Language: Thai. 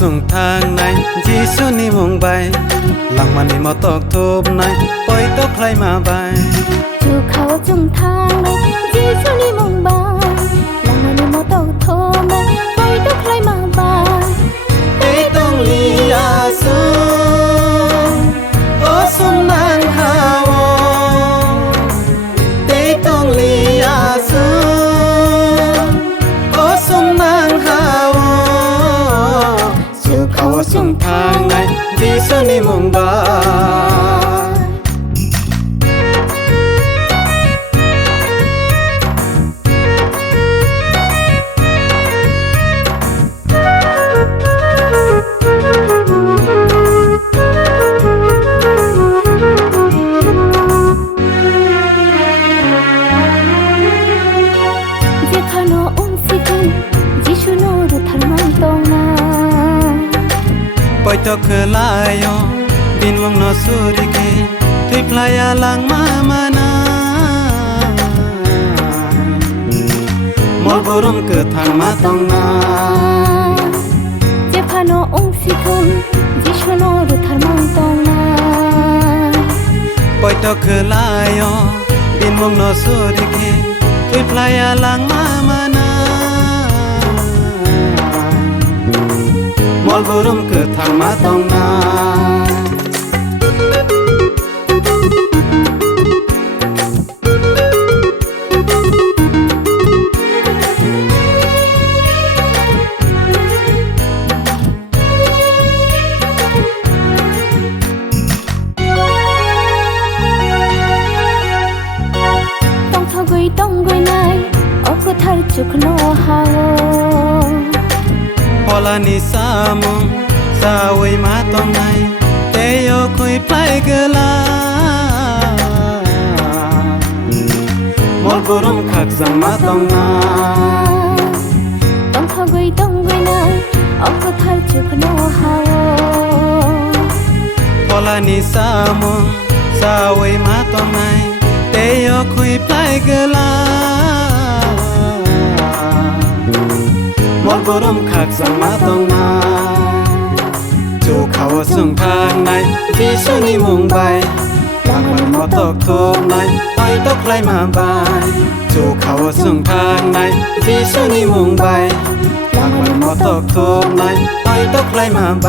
ส่งทางไหนจีสุนี่มงใบหลังมันนี่มาตอกทุบไหนปล่อยตกใครมาใบจูเขาจงทางไหนจีสุนี่มงใบหลังมันนี่มาตอกทุบไหนปล่อยตกใครมาใบไอ้ต้องลียาสูโอสมนางฮาวไอ้ต้องลียาสูโอสมนางฮาวเขาส่งทางไหนดีสนิมงบาปล่อยตกคือลายอบินวงนอสุริเกที่พลายาลังมานามอลบุรุมเกิดทางมาต้องนาเจ็บพานองสิทุนจิชโนรุธรมังต้องนาปล่อยตกคือลายอบินวงนอสุริเกที่พลายาลังมานา มอลบุรุมเกิดทางมาต้องนาต้องทกุยต้องกุยนายออกก็ทัดจุกโนฮาวพอลานิสามงสาวยมาตรงไหนเตยคุยไปกลามอลบุรุมขักสังมาตรงนาต้องทกุยต้องกุยนายออกก็ทัดจุกโนฮาวพอลานิสามงสาวยมาตรงไหนเตยคุยไปกลามอลบุรุมขักสังมาต้องนาจูเขาส่งทางไหนที่สุนีมงใบหลังมันมาตกทุบไหนปล่อยตกใครมาใบจูเขาส่งทางไหนที่สุนีมงใบหลังมันมาตกทุบไหนปล่อยตกใครมาใบ